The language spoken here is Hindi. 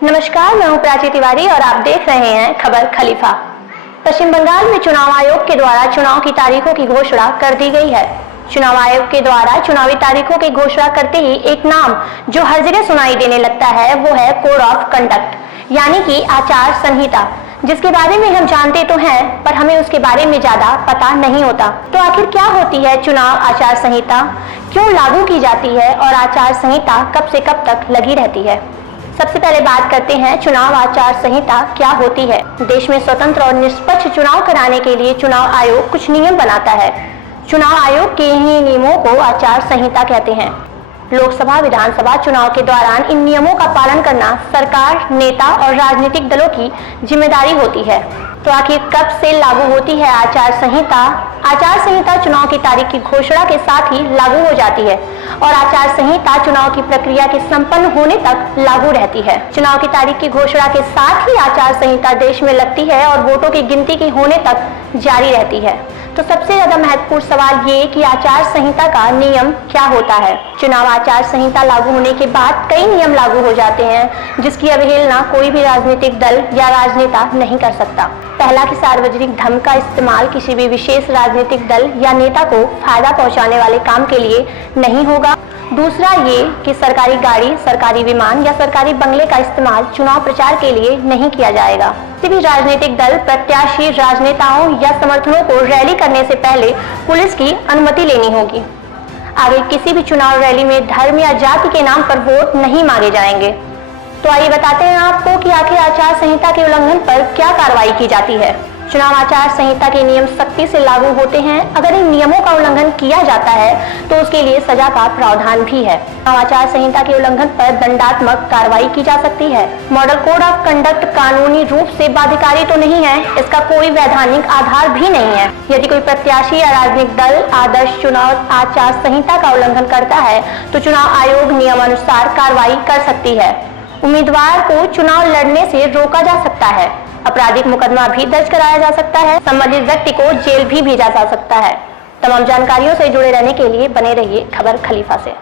नमस्कार, मैं हूं प्राची तिवारी और आप देख रहे हैं खबर खलीफा। पश्चिम बंगाल में चुनाव आयोग के द्वारा चुनाव की तारीखों की घोषणा कर दी गई है। चुनाव आयोग के द्वारा चुनावी तारीखों की घोषणा करते ही एक नाम जो हर जगह सुनाई देने लगता है वो है कोड ऑफ कंडक्ट, यानी कि आचार संहिता, जिसके बारे में हम जानते तो हैं पर हमें उसके बारे में ज्यादा पता नहीं होता। तो आखिर क्या होती है चुनाव आचार संहिता, क्यों लागू की जाती है और आचार संहिता कब से कब तक लगी रहती है। सबसे पहले बात करते हैं चुनाव आचार संहिता क्या होती है। देश में स्वतंत्र और निष्पक्ष चुनाव कराने के लिए चुनाव आयोग कुछ नियम बनाता है। चुनाव आयोग के ही नियमों को आचार संहिता कहते हैं। लोकसभा विधानसभा चुनाव के दौरान इन नियमों का पालन करना सरकार, नेता और राजनीतिक दलों की जिम्मेदारी होती है। तो आखिर कब से लागू होती है आचार संहिता? आचार संहिता चुनाव की तारीख की घोषणा के साथ ही लागू हो जाती है और आचार संहिता चुनाव की प्रक्रिया के संपन्न होने तक लागू रहती है। चुनाव की तारीख की घोषणा के साथ ही आचार संहिता देश में लगती है और वोटों की गिनती के होने तक जारी रहती है। तो सबसे ज्यादा महत्वपूर्ण सवाल ये कि आचार संहिता का नियम क्या होता है। चुनाव आचार संहिता लागू होने के बाद कई नियम लागू हो जाते हैं जिसकी अवहेलना कोई भी राजनीतिक दल या राजनेता नहीं कर सकता। पहला कि सार्वजनिक धन का इस्तेमाल किसी भी विशेष राजनीतिक दल या नेता को फायदा पहुंचाने वाले काम के लिए नहीं होगा। दूसरा ये कि सरकारी गाड़ी, सरकारी विमान या सरकारी बंगले का इस्तेमाल चुनाव प्रचार के लिए नहीं किया जाएगा। किसी भी राजनीतिक दल, प्रत्याशी, राजनेताओं या समर्थकों को रैली करने से पहले पुलिस की अनुमति लेनी होगी। आगे किसी भी चुनाव रैली में धर्म या जाति के नाम पर वोट नहीं मांगे जाएंगे। तो आइए बताते हैं आपको कि आखिर आचार संहिता के उल्लंघन पर क्या कार्रवाई की जाती है। चुनाव आचार संहिता के नियम सख्ती से लागू होते हैं। अगर इन नियमों का उल्लंघन किया जाता है तो उसके लिए सजा का प्रावधान भी है। चुनाव आचार संहिता के उल्लंघन पर दंडात्मक कार्रवाई की जा सकती है। मॉडल कोड ऑफ कंडक्ट कानूनी रूप से बाध्यकारी तो नहीं है, इसका कोई वैधानिक आधार भी नहीं है। यदि कोई प्रत्याशी या राजनीतिक दल आदर्श चुनाव आचार संहिता का उल्लंघन करता है तो चुनाव आयोग नियमानुसार कार्रवाई कर सकती है। उम्मीदवार को चुनाव लड़ने से रोका जा सकता है। आपराधिक मुकदमा भी दर्ज कराया जा सकता है। संबंधित व्यक्ति को जेल भी भेजा जा सकता है। तमाम जानकारियों से जुड़े रहने के लिए बने रहिए खबर खलीफा से।